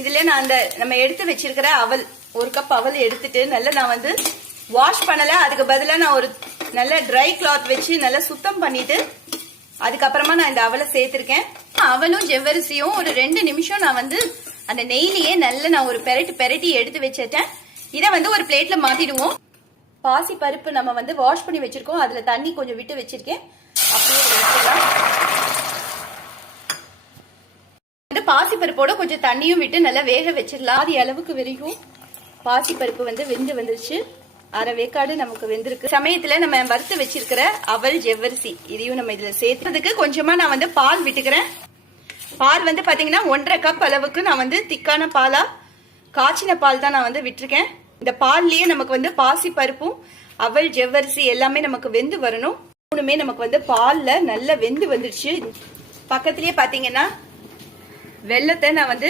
இதுல நான் அந்த நம்ம எடுத்து வச்சிருக்கிற அவல் 1 கப் அவல் எடுத்துட்டு நல்லா நான் வந்து வாஷ் பண்ணல. அதுக்கு பதிலா நான் ஒரு நல்ல ட்ரை கிளாத் வச்சு நல்லா சுத்தம் பண்ணிட்டு அதுக்கப்புறமா நான் இந்த அவலை சேர்த்திருக்கேன். அவலும் ஜவ்வரிசியும் ஒரு 2 நிமிஷம் நான் வந்து அந்த நெய்லியே நல்ல நான் ஒரு பெரட்டி எடுத்து வச்சிட்டேன். இதை வந்து ஒரு பிளேட்ல மாத்திடுவோம். பாசி பருப்பு நம்ம வந்து வாஷ் பண்ணி வச்சிருக்கோம். அதுல தண்ணி கொஞ்சம் விட்டு வச்சிருக்கேன். அப்படியே பாசி பருப்போட கொஞ்சம் தண்ணியும் விட்டு நல்லா வேக வச்சிடலாம். அது அளவுக்கு வரைக்கும் பாசி பருப்பு வந்து வெந்து வந்துருச்சு. அரை வேக்காடு நமக்கு வெந்திருக்கு. சமயத்துல நம்ம வறுத்து வச்சிருக்கிற அவல் ஜவ்வரிசி இதையும் நம்ம இதுல சேர்த்துறதுக்கு கொஞ்சமா நான் வந்து பால் விட்டுக்கிறேன். பால் வந்து பாத்தீங்கன்னா 1.5 கப் அளவுக்கு நான் வந்து திக்கான பாலா காய்ச்சின பால் தான் நான் வந்து விட்டுருக்கேன். இந்த பால்லயே நமக்கு வந்து பாசி பருப்பும் அவல் ஜவ்வரிசி எல்லாமே நமக்கு வெந்து வரணும். மூணுமே நமக்கு வந்து பால்ல நல்லா வெந்து வந்துடுச்சு. பக்கத்திலேயே பாத்தீங்கன்னா வெள்ளத்தை நான் வந்து